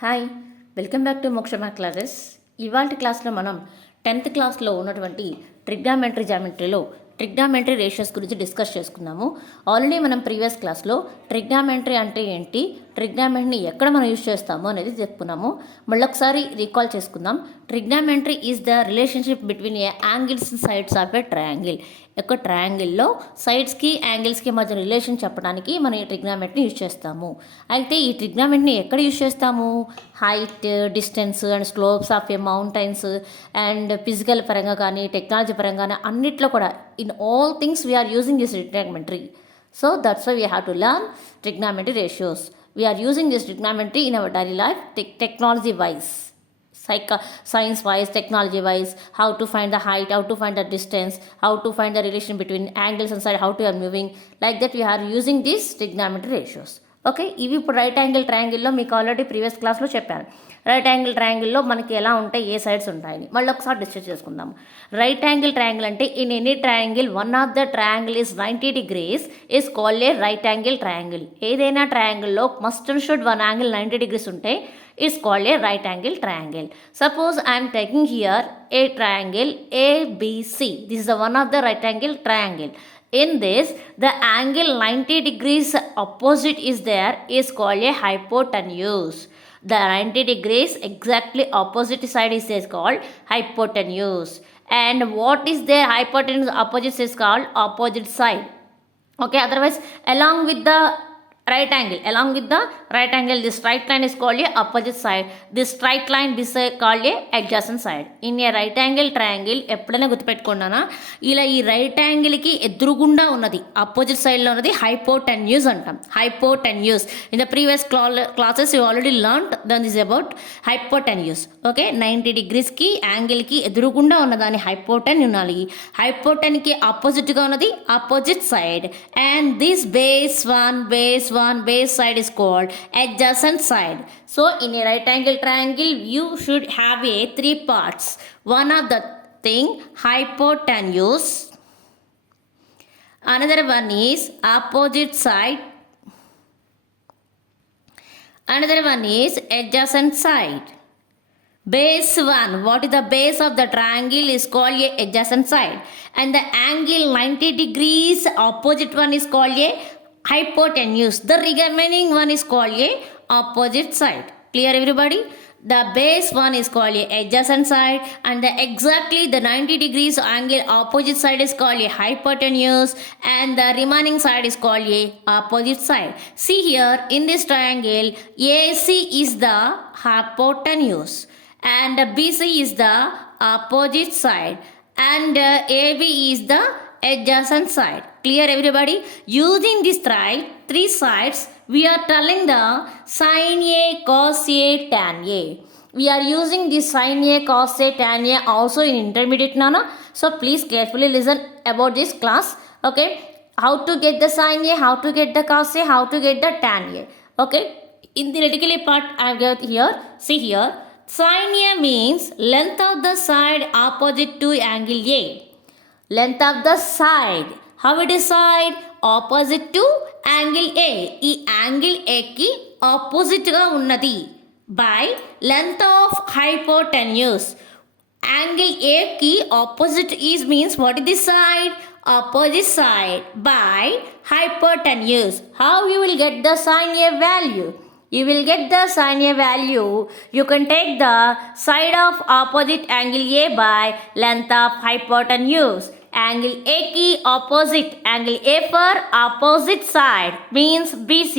Hi, welcome back to Mokshama classes. ఇవాళ క్లాస్లో మనం 10th క్లాస్లో ఉన్నటువంటి ట్రిగ్నామెంటరీ జామెట్రీలో ట్రిగ్నామెంటరీ రేషియోస్ గురించి డిస్కస్ చేసుకున్నాము. ఆల్రెడీ మనం ప్రీవియస్ క్లాస్లో ట్రిగ్నామెంటరీ అంటే ఏంటి, ట్రిగ్నామెంటరీని ఎక్కడ మనం యూజ్ చేస్తాము అనేది చెప్పుకున్నాము. మళ్ళొకసారి రీకాల్ చేసుకుందాం. Trigonometry is the relationship between A angles sides of a triangle. ఒక ట్రయాంగిల్లో సైడ్స్కి యాంగిల్స్కి మధ్య రిలేషన్ చెప్పడానికి మనం ఈ ట్రిగ్నామెంటరీని యూజ్ చేస్తాము. అయితే ఈ ట్రిగ్నామెంటరీని ఎక్కడ యూజ్ చేస్తాము? Height, distance and slopes of a mountains and physical పరంగా కానీ టెక్నాలజీ పరంగా కానీ అన్నిట్లో కూడా in all things we are using this trigonometry. So that's why we have to learn trigonometry ratios. We are using this trigonometry in our daily life, technology wise, science wise, technology wise, how to find the height, how to find the distance, how to find the relation between angles and side, how to are moving. Like that we are using these trigonometry ratios. Okay, ఇవి ఇప్పుడు right angle ట్రయాంగిల్లో మీకు already previous క్లాస్లో చెప్పాను. Right angle ట్రయాంగిల్లో మనకి ఎలా ఉంటాయి, ఏ sides ఉంటాయని మళ్ళీ ఒకసారి డిస్కస్ చేసుకుందాం. రైట్ యాంగిల్ ట్రయాంగిల్ అంటే in any triangle one of the triangle is 90 degrees is called a right angle triangle. ఏదైనా ట్రయాంగిల్లో must and should one angle 90 degrees ఉంటే it's called a right angle triangle. Suppose I'm taking here a triangle ABC. This is the one of the right angle triangle. In this, the angle 90 degrees opposite is there is called a hypotenuse. The 90 degrees exactly opposite side is called hypotenuse. And what is their hypotenuse opposite is called opposite side. Okay, otherwise along with the right angle, this right line is called a opposite side. This straight line is called a adjacent side. In a right angle triangle ఎప్పుడైనా గుర్తుపెట్టుకున్నానా, ఇలా ఈ right యాంగిల్కి ఎదురుగుండా ఉన్నది opposite సైడ్లో ఉన్నది hypotenuse అంటాం. Hypotenuse in the previous classes you already learned that is about hypotenuse. Okay, 90 degreesకి యాంగిల్కి ఎదురుగుండా ఉన్నదాన్ని హైపోటెన్ ఉనాలి. హైపోటెన్కి ఆపోజిట్గా ఉన్నది opposite side. And this base side is called adjacent side. So in a right angle triangle you should have a 3 parts. One of the thing hypotenuse, another one is opposite side, another one is adjacent side. Base 1, what is the base of the triangle is called a adjacent side, and the angle 90 degrees opposite one is called a hypotenuse. The remaining one is called a opposite side. Clear everybody? The base one is called a adjacent side, and exactly the 90 degrees angle opposite side is called a hypotenuse, and the remaining side is called a opposite side. See here in this triangle, AC is the hypotenuse and BC is the opposite side, and AB is the adjacent side. Clear everybody? Using these three sides we are telling the sin A, cos A, tan A. We are using this sin A, cos A, tan A also in intermediate nana. So please carefully listen about this class. Okay, how to get the sin A, how to get the cos A, how to get the tan A. Okay, in the theoretically part I have got here. See here, sin A means length of the side opposite to angle A. Length of the side, how it is side opposite to angle A. ఈ angle A కి opposite గా ఉన్నది by length of hypotenuse. Angle A కి opposite is means what is the side? Opposite side by hypotenuse. How you will get the sin A value? You will get the sin A value. You can take the side of opposite angle A by length of hypotenuse. Angle A ki opposite, angle A for opposite side means BC,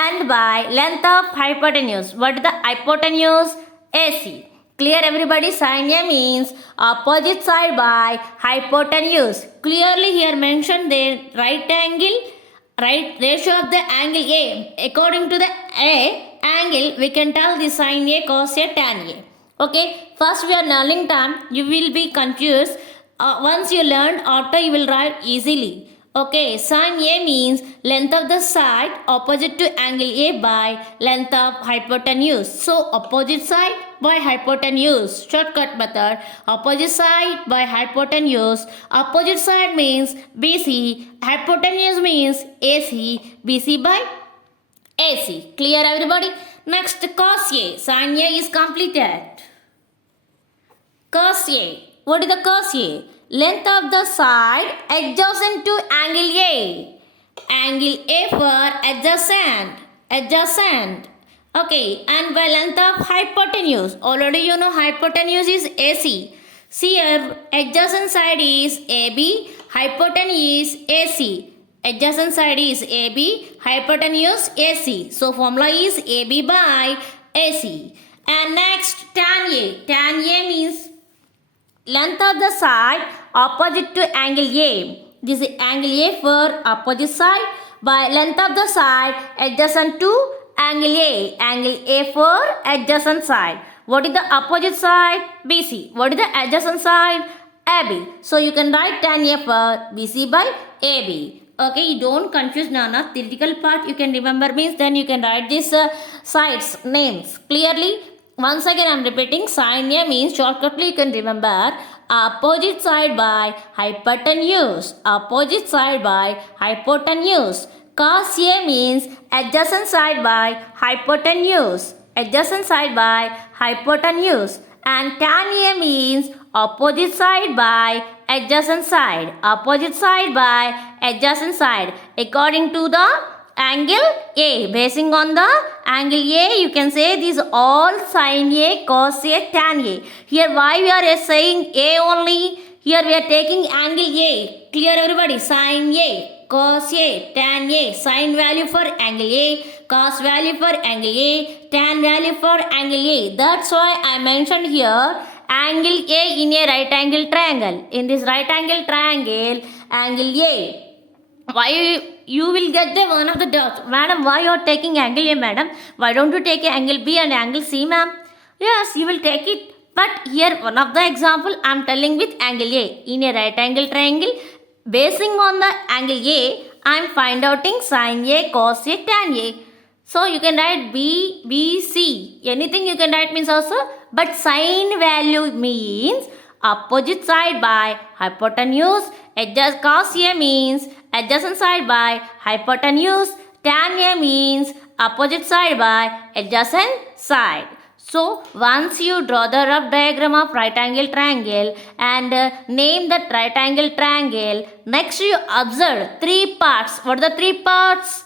and by length of hypotenuse. What is the hypotenuse? AC. Clear everybody? Sin A means opposite side by hypotenuse. Clearly here mentioned the right ratio of the angle A. According to the A angle we can tell the sin A, cos A, tan A. Okay, first we are learning term, you will be confused. Once you learn auto you will write easily. Okay, sin A means length of the side opposite to angle A by length of hypotenuse. So opposite side by hypotenuse, shortcut method, opposite side by hypotenuse. Opposite side means BC, hypotenuse means AC, BC by AC. Clear everybody? Next, cos A. Sin A is completed. Cos A. What is the cos A? Length of the side adjacent to angle A. Angle A for adjacent. Adjacent. Okay, and by length of hypotenuse. Already you know hypotenuse is AC. See here, adjacent side is AB, hypotenuse is AC. Adjacent side is AB, hypotenuse AC. So formula is AB by AC. And next, tan A. Tan A means length of the side opposite to angle A. This is angle A for opposite side by length of the side adjacent to angle A. Angle A for adjacent side. What is the opposite side? BC. What is the adjacent side? AB. So you can write tan A for BC by AB. Okay, you don't confuse Nana. Theoretical part you can remember means then you can write these sides names clearly. Once again I am repeating, sin A means shortcutly you can remember opposite side by hypotenuse. Opposite side by hypotenuse. Cos A means adjacent side by hypotenuse. Adjacent side by hypotenuse. And tan A means opposite side by adjacent side. Opposite side by adjacent side. According to the angle A. Basing on the angle A, you can say these all sin A, cos A, tan A. Here why we are saying A only? Here we are taking angle A. Clear everybody? Sin A, cos A, tan A. Sin value for angle A, cos value for angle A, tan value for angle A. That's why I mentioned here angle A in a right angle triangle. In this right angle triangle, angle A. Why you will get the one of the dots. Madam, why you are taking angle A, madam? Why don't you take angle B and angle C, ma'am? Yes, you will take it. But here one of the example I am telling with angle A. In a right angle triangle, basing on the angle A, I am find outing sin A, cos A, tan A. So you can write B, B, C. Anything you can write means also. But sin value means opposite side by hypotenuse. Adjust cos A means adjacent side by hypotenuse. Tan A means opposite side by adjacent side. So once you draw the rough diagram of right angle triangle and name that right angle triangle, next you observe three parts. What are the three parts?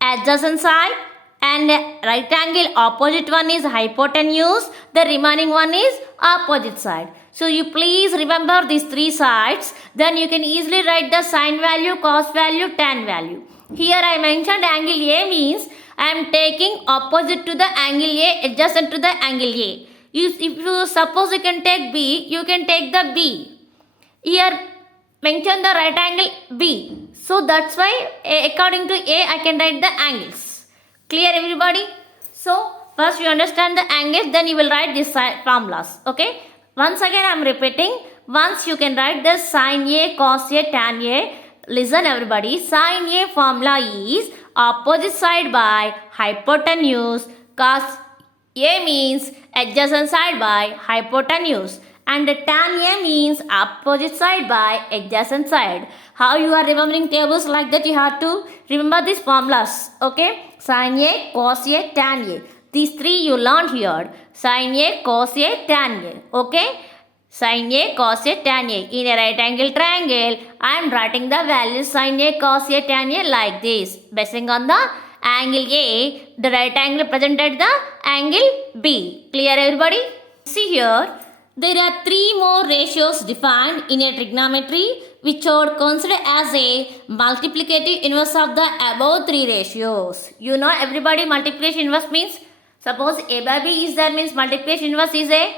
Adjacent side and right angle opposite one is hypotenuse. The remaining one is opposite side. So you please remember these three sides. Then you can easily write the sin value, cos value, tan value. Here I mentioned angle A means I am taking opposite to the angle A, adjacent to the angle A. If you suppose you can take B, you can take the B. Here mention the right angle B. So that's why according to A I can write the angles. Clear everybody? So first you understand the angles, then you will write these formulas. Okay. Once again I am repeating. Once you can write the sin A, cos A, tan A. Listen everybody. Sin A formula is opposite side by hypotenuse. Cos A means adjacent side by hypotenuse. And tan A means opposite side by adjacent side. How you are remembering tables like that, you have to remember these formulas. Okay. Sin A, cos A, tan A. These three you learned here. Sin A, cos A, tan A. Okay. Sin A, cos A, tan A. In a right angle triangle, I am writing the values sin A, cos A, tan A like this. Basing on the angle A, the right angle presented the angle B. Clear everybody? See here, there are three more ratios defined in a trigonometry which are considered as a multiplicative inverse of the above three ratios. You know everybody multiplication inverse means, suppose A by B is there means multiplication inverse is a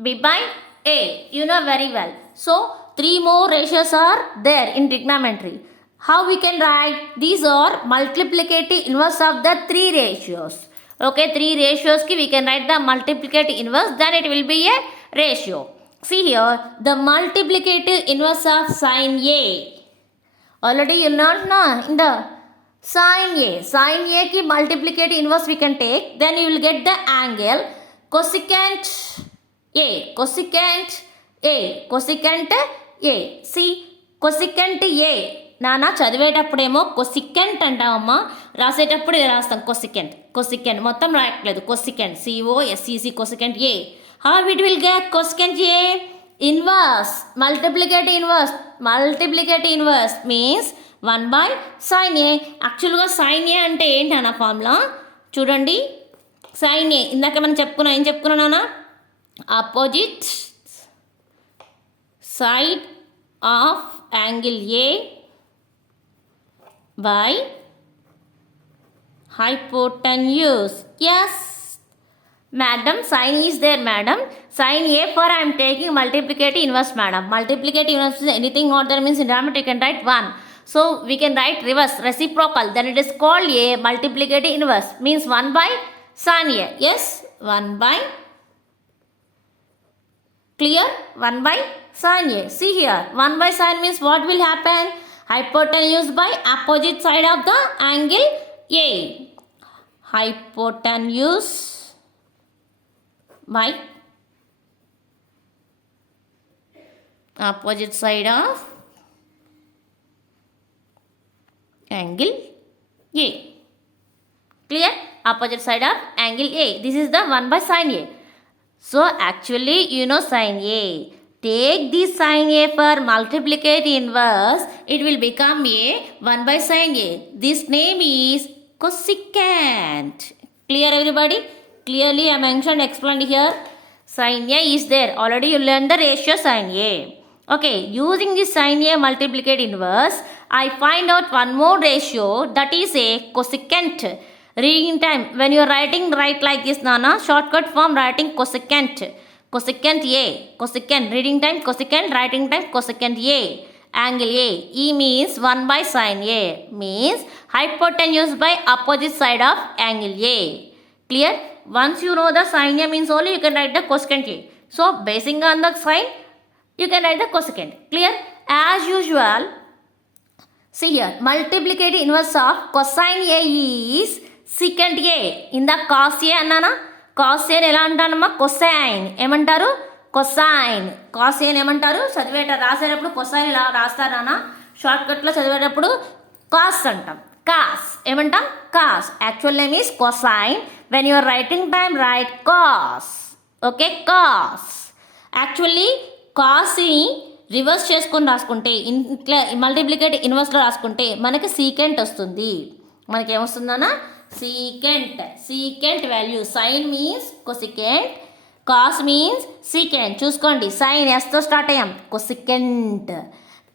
B by A. You know very well. So three more ratios are there in trigonometry. How we can write? These are multiplicative inverse of the three ratios. Okay, three ratios ki we can write the multiplicative inverse, then it will be a ratio. See here, the multiplicative inverse of sin A. Already you learned na in the sin A. Sin A ki multiplicative inverse we can take, then you will get the angle cosecant A. Cosecant A. Cosecant A. See, cosecant A. నాన్న చదివేటప్పుడేమో cosecant అంటామమ్మా, రాసేటప్పుడు ఇలా రాస్తాం cosecant మొత్తం రాయట్లేదు cosecant COSEC cosecant A. How it will get cosecant A? Inverse, multiplicative inverse means 1/sin A. యాక్చువల్గా sin A అంటే ఏంటి అన్న ఫార్ములా చూడండి. sin A ఇందాక మనం ఏం చెప్పుకున్నాం నాన్న? Opposite side of angle A by hypotenuse. Yes, madam, sin is there, madam. Sin A for I am taking multiplicative inverse, madam. Multiplicative inverse is anything not there means in denominator you can write 1. So we can write reverse, reciprocal. Then it is called A multiplicative inverse means 1/sin A. Yes, 1/. Clear? 1/sin A. See here, 1/sin means what will happen? Hypotenuse by opposite side of the angle A. Hypotenuse by opposite side of angle A. Clear? Opposite side of angle A. This is the 1/sin A. So actually you know sin A. Take this sin A for multiplicative inverse, it will become a 1/sin A. This name is cosecant. Clear everybody? Clearly I mentioned, explained here. Sin A is there. Already you learned the ratio sin A. Okay, using this sin A multiplicative inverse, I find out one more ratio, that is a cosecant. Reading time, when you are writing, write like this, Nana. Shortcut form writing cosecant. Cosecant A. Cosecant. Reading time cosecant. Writing time cosecant A. Angle A. E means 1/sin A. Means hypotenuse by opposite side of angle A. Clear? Once you know the sin A means only you can write the cosecant A. So basing on the sign, you can write the cosecant. Clear? As usual, see here, multiplicative inverse of cosine A is secant A. In the cos A అన్నానా, cos A ఎలా అంటానమ్మా? Cosine. ఏమంటారు? Cosine. cos A ఏమంటారు? రాసేటప్పుడు cosine ఇలా రాస్తారన్నా, షార్ట్కట్లో చదివేటప్పుడు cos అంటాం. Cos ఏమంటాం? Cos. Actual name is cosine. When you're writing time write cos. Okay, cos. Actually కాస్ని రివర్స్ చేసుకొని రాసుకుంటే, ఇట్లా మల్టిప్లికేటివ్ ఇన్వర్స్లో రాసుకుంటే మనకి సీకెంట్ వస్తుంది. మనకేమొస్తుందన్నా? Secant value. Sine means cosecant, cos means secant. చూసుకోండి, సైన్ ఎస్తో స్టార్ట్ అయ్యాం, cosecant.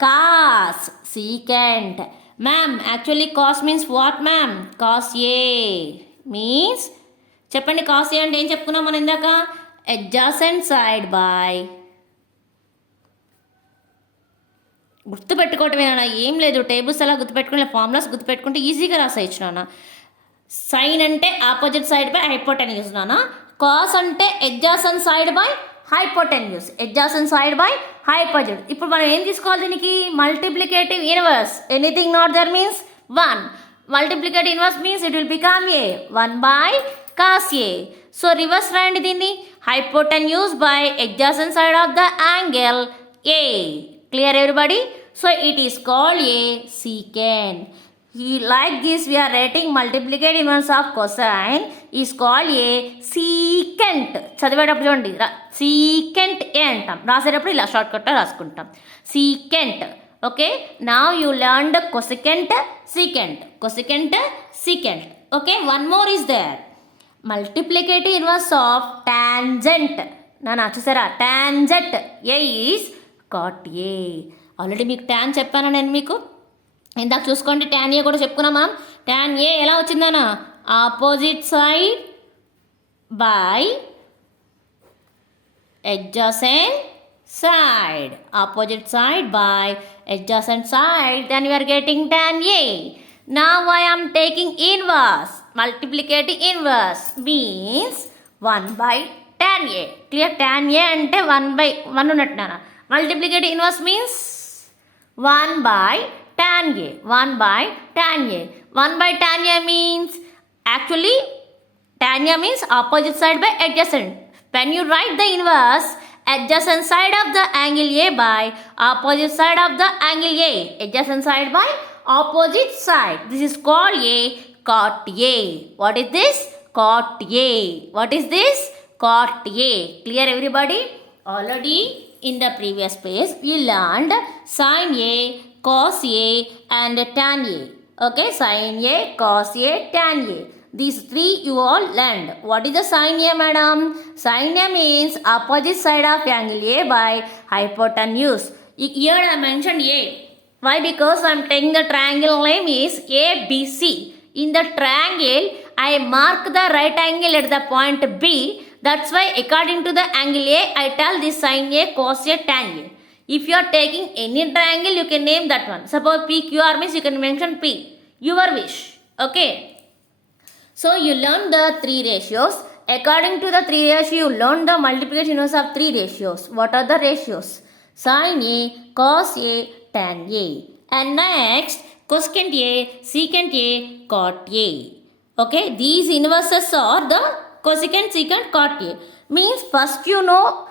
Cos, secant. Ma'am actually cos means what ma'am? Cos A means, చెప్పండి కాస్ ఏ అంటే ఏం చెప్పుకున్నాం మనం ఇందాక? అడ్జసెంట్ సైడ్ బై, గుర్తుపెట్టుకోవటమేనా? ఏం లేదు, టేబుల్స్ అలా గుర్తుపెట్టుకుని ఫార్ములాస్ గుర్తుపెట్టుకుంటే ఈజీగా రాసేయచ్చు నాన్న. సైన్ అంటే ఆపోజిట్ సైడ్ బై హైపోటెన్యూస్ నాన్న. కాస్ అంటే adjacent side by hypotenuse. Adjacent side by హైపోజిట్. ఇప్పుడు మనం ఏం తీసుకోవాలి దీనికి? Multiplicative inverse. Anything not there means 1. Multiplicative inverse means it will become a 1/cos A. So reverse రాయండి దీన్ని. Hypotenuse by adjacent side of the angle A. Clear everybody? So it is called a secant. Like this we are writing multiplicative inverse of cosine is called a secant. చదివేటప్పుడు చూడండి, secant A అంటాం, రాసేటప్పుడు ఇలా షార్ట్కట్లో రాసుకుంటాం, secant. Okay, now you learned cosecant, secant. Okay, one more is there. Multiplicative inverse of tangent. నాన్న చూసారా? tangent A is cot A. Already మీకు tan చెప్పాను నేను మీకు ఇందాక. చూసుకోండి, ట్యాన్ ఏ కూడా చెప్పుకున్నాం మనం. ట్యాన్ ఏ ఎలా వచ్చిందన్నా? Opposite side by adjacent side. Opposite side by adjacent side. Then you are getting tan A. Now I am taking inverse. Multiplicative inverse means 1/tan A. Clear? Tan A అంటే 1/1 ఉన్నట్టున్నారా? Multiplicative inverse means 1/tan A. 1/tan A. 1/tan A means, actually tan A means opposite side by adjacent. When you write the inverse, adjacent side of the angle A by opposite side of the angle A. Adjacent side by opposite side. This is called a cot A. What is this? Cot A. What is this? Cot A. Clear everybody? Already in the previous page we learned sin A, cos A and tan A. Okay, sin A, cos A, tan A. These three you all learned. What is the sin A, madam? Sin A means opposite side of angle A by hypotenuse. Here I mentioned A. Why? Because I am taking the triangle name is ABC. In the triangle, I mark the right angle at the point B. That's why according to the angle A, I tell this sin A, cos A, tan A. If you are taking any triangle, you can name that one. Suppose PQR means you can mention P. Your wish. Okay. So you learn the three ratios. According to the three ratios, you learn the multiplication inverse of three ratios. What are the ratios? Sin A, cos A, tan A. And next, cosecant A, secant A, cot A. Okay, these inverses are the cosecant, secant, cot A. Means first you know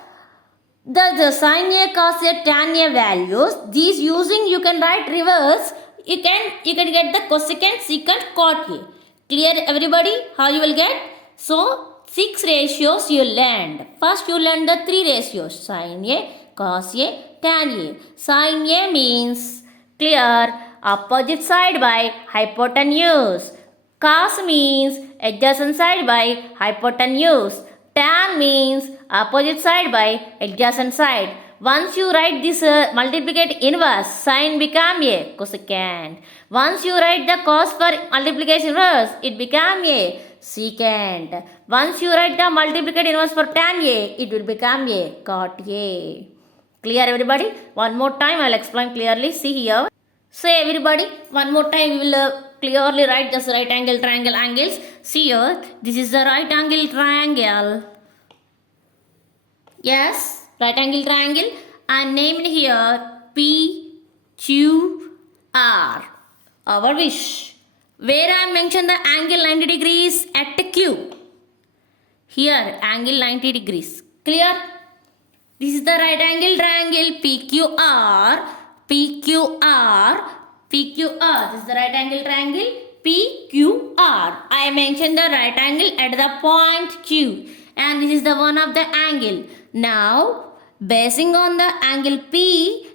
the sin A, cos A, tan A values. These using you can write reverse. You can get the cosecant, secant, cot A. Clear everybody how you will get? So 6 ratios you learned. First you learned the 3 ratios. Sin A, cos A, tan A. Sin A means clear opposite side by hypotenuse. Cos means adjacent side by hypotenuse. Tan means opposite side by adjacent side. Once you write this multiplicate inverse, sin become a cosecant. Once you write the cos for multiplication inverse, it become a secant. Once you write the multiplicate inverse for tan a, it will become a cot a. Clear everybody? One more time I will explain clearly. See here. Say everybody, one more time we will clearly write this right angle triangle angles. See here, this is the right angle triangle. Yes, right angle triangle and named here PQR. Our wish. Where I mentioned the angle 90 degrees at Q. Here angle 90 degrees. Clear? This is the right angle triangle PQR. PQR. PQR. This is the right angle triangle PQR. I mentioned the right angle at the point Q. And this is the one of the angle. Now, basing on the angle P,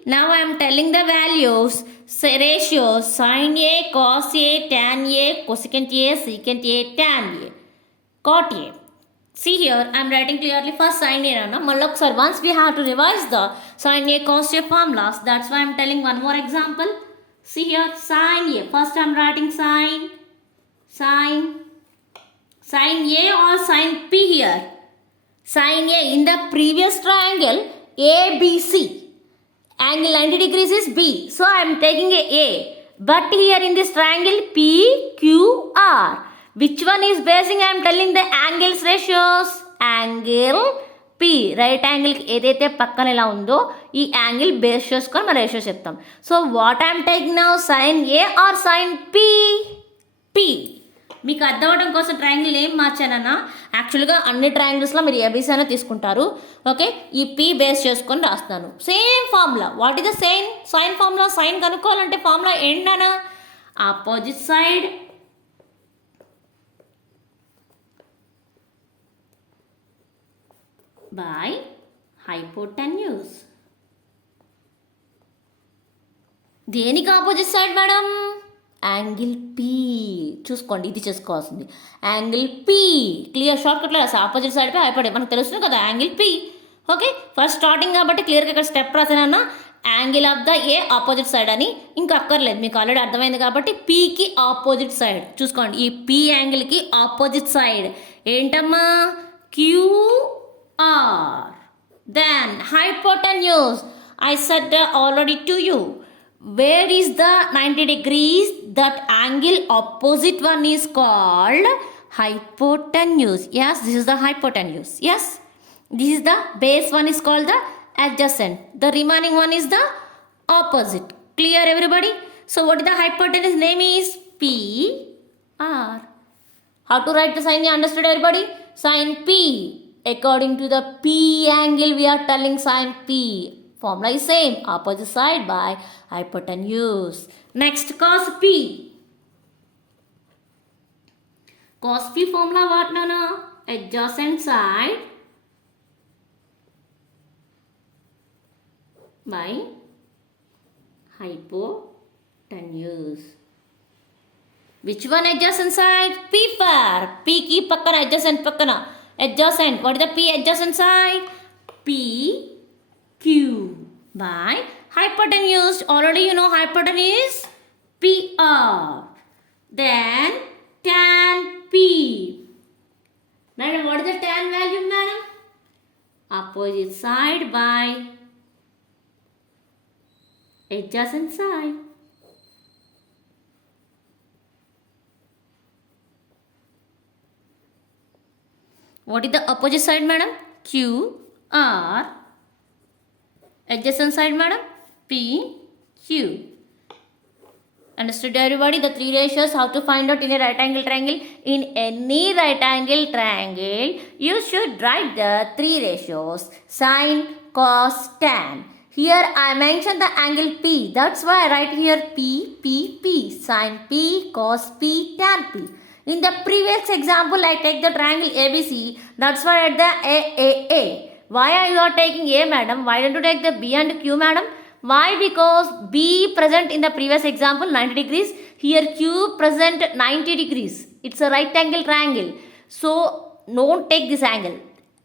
now I am telling the values, ratios, sin A, cos A, tan A, cosecant A, secant A, tan A, cot A. See here, I am writing clearly first sin A. Once we have to revise the sin A, cos A formulas, that's why I am telling one more example. See here, sin A. First I am writing sin A or sin P here. Sin A in the previous triangle ABC. Angle 90 degrees is B. So I am taking A. But here in this triangle PQR. Which one is basing? I am telling the angles ratios. Angle P. Right angle ఏదైతే పక్కన ఎలా ఉందో ఈ angle base చేసుకొని మనం ratio చెప్తాం. So what I am taking now sin A or sin P? P. మీకు అర్థం అవడం కోసం ట్రయాంగిల్ ఏం మార్చానన్నా యాక్చువల్గా అన్ని ట్రయాంగిల్స్లో మీరు ఏబీసీ అనేది తీసుకుంటారు. ఓకే, ఈ పీ బేస్ చేసుకొని రాస్తాను. Same formula. What is the sine formula? Sine కనుక్కోవాలంటే ఫార్ములా ఏంటన్నా? Opposite side by hypotenuse. దేనికి opposite side madam? Angle P. చూసుకోండి, ఇది చేసుకోవాల్సింది యాంగిల్ పీ. క్లియర్ షార్ట్కట్లో ఆపోజిట్ సైడ్ పై హైపోటె మనకు తెలుస్తుంది కదా angle P. Okay, first starting కాబట్టి క్లియర్గా ఇక్కడ స్టెప్ రాసానన్నా angle of the A opposite side అని. ఇంకా అక్కర్లేదు, మీకు ఆల్రెడీ అర్థమైంది కాబట్టి పీకి ఆపోజిట్ సైడ్ చూసుకోండి. ఈ పీ యాంగిల్కి ఆపోజిట్ సైడ్ ఏంటమ్మా? QR. Then hypotenuse. I said already to you. Where is the 90 degrees? That angle opposite one is called hypotenuse. Yes, this is the hypotenuse. Yes, this is the base one is called the adjacent. The remaining one is the opposite. Clear everybody? So what is the hypotenuse name is? P R. How to write the sign? You understood everybody? Sin P. According to the P angle, we are telling sine P. Formula is same. Opposite side by hypotenuse. Next, cos P. Cos P formula what, Nana? Adjacent side by hypotenuse. Which one adjacent side? P for P ki pakkana adjacent pakkana. Adjacent. What is the P adjacent side? P Q by hypotenuse. Already you know hypotenuse P R. Then tan P. Madam, what is the tan value, madam? Opposite side by adjacent side. What is the opposite side, madam? Q R. Adjacent side, madam? P Q. Understood, everybody? The three ratios, how to find out in a right angle triangle? In any right angle triangle, you should write the three ratios: sine, cos, tan. Here I mentioned the angle P. That's why I write here P, P, P. Sine P, cos P, tan P. In the previous example, I take the triangle ABC. That's why I write the A. Why are you taking A, madam? Why don't you take the B and Q, madam? Why? Because B present in the previous example 90 degrees. Here Q present 90 degrees. It's a right angle triangle. So, don't take this angle.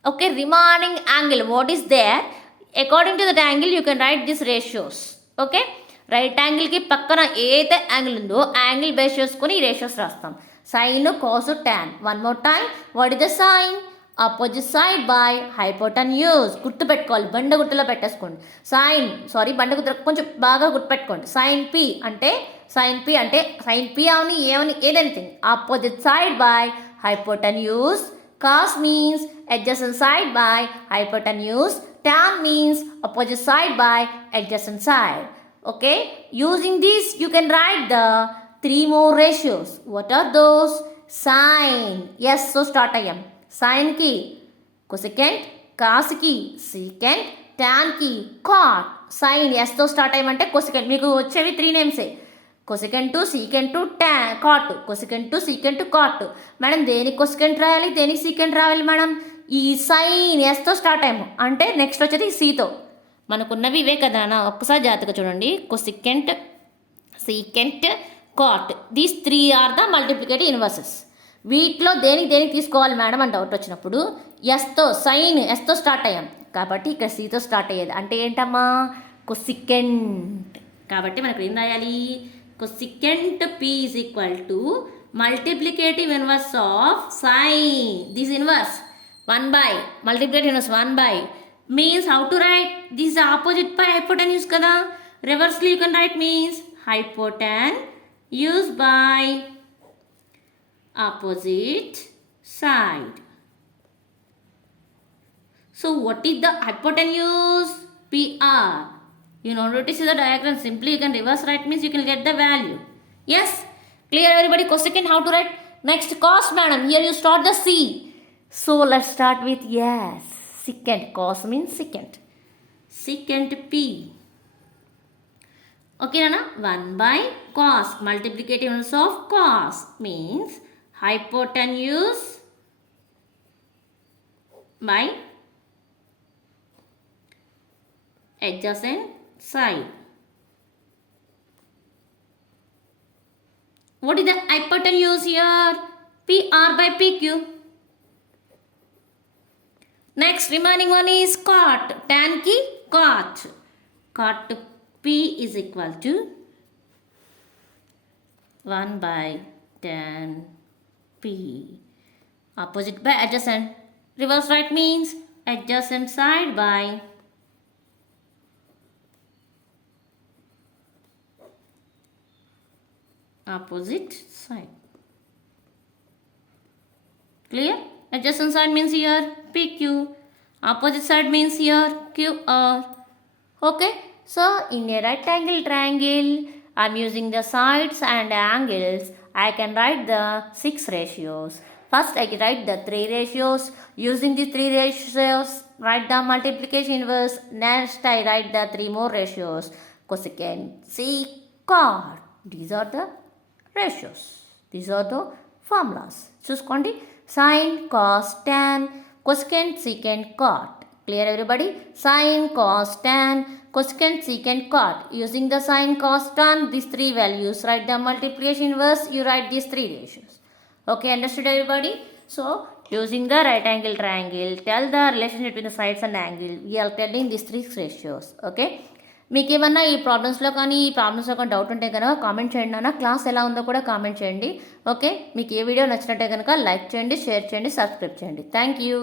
Okay, remaining angle, what is there? According to that angle, you can write these ratios. Okay? Right angle ki pakkana ఏదైతే angle ఉందో angle base చేసుకొని ఈ ratios రాస్తాం. Sin, cos, tan. One more time. What is the sign? Opposite side by hypotenuse. గుర్తు పెట్టుకోవాలి, బండ గుర్తులో పెట్టేసుకోండి. Sign బండ గుర్తు కొంచెం బాగా గుర్తు పెట్టుకోండి. సైన్ పి అంటే సైన్ పి అవని ఏమని ఏదైనా opposite side by hypotenuse. Cos means adjacent side by hypotenuse. Tan means opposite side by adjacent side. Okay, using this you can write the three more ratios. What are those? Sine. Yes, so start I am. Sine की cosecant, cos की secant, tan की cot. Sine yes तो start time అంటే cosecant. మీకు వచ్చేవి three names cosecant, secant, tan, cot. cosecant, secant, cot. Madam దేనికి cosecant రాయాలి, దేనికి secant రాయాలి మేడం? ఈ సైన్ ఎస్ తో స్టార్ట్ అయ్యాము అంటే నెక్స్ట్ వచ్చేది సితో. మనకున్నవి ఇవే కదా అన్న, ఒక్కసారి జాగ్రత్తగా చూడండి. cosecant, secant, cot. These three are the multiplicative inverses. వీటిలో దేనికి తీసుకోవాలి మేడం అని డౌట్ వచ్చినప్పుడు ఎస్తో సైన్ ఎస్తో స్టార్ట్ అయ్యాం కాబట్టి ఇక్కడ సితో స్టార్ట్ అయ్యేది అంటే ఏంటమ్మా కొసికెంట్. కాబట్టి మనకు ఏం రాయాలి? Cosecant P is equal to multiplicative inverse of sine. This inverse 1 by multiplicative inverse 1 by means how to write? This is opposite by hypotenuse kada. Reversely you can write means hypotenuse by opposite side. So what is the hypotenuse? PR. You know how to see the diagram. Simply you can reverse write means you can get the value. Yes, clear everybody? Cosecant how to write? Next cos madam. Here you start the C. So let's start with yes secant. Cos means secant. Secant P. Okay Nana? 1 by cos. Multiplicative inverse of cos means hypotenuse by adjacent side. What is the hypotenuse here? PR by PQ. Next remaining one is cot. Tan ki cot. Cot P is equal to 1 by tan P. Opposite by adjacent. Reverse right means adjacent side by opposite side. Clear? Adjacent side means here PQ. Opposite side means here QR. Okay? So, in a right angle triangle, I am using the sides and angles. I can write the 6 ratios. First, I write the three ratios. Using the three ratios, write the multiplication inverse. Next, I write the three more ratios. Cosecant, secant. These are the ratios. These are the formulas. చూసుకోండి sin, cos, tan, cosecant, secant, cot. Clear everybody? Sin, cos, tan, cosecant, secant, cot. Using the sin, cos, tan, these three values, write the multiplication inverse, you write these three ratios. Okay, understood everybody? So, using the right angle triangle, tell the relationship between the sides and angle. We are telling these three ratios. Okay? మీకు ఏమన్నా ఈ ప్రాబ్లమ్స్లో కానీ doubt ఉంటే కనుక comment చేయండి అన్న. Class ఎలా ఉందో కూడా కామెంట్ చేయండి. ఓకే, మీకు ఏ వీడియో నచ్చినట్టే కనుక లైక్ చేయండి, షేర్ చేయండి, సబ్స్క్రైబ్ చేయండి. Thank you.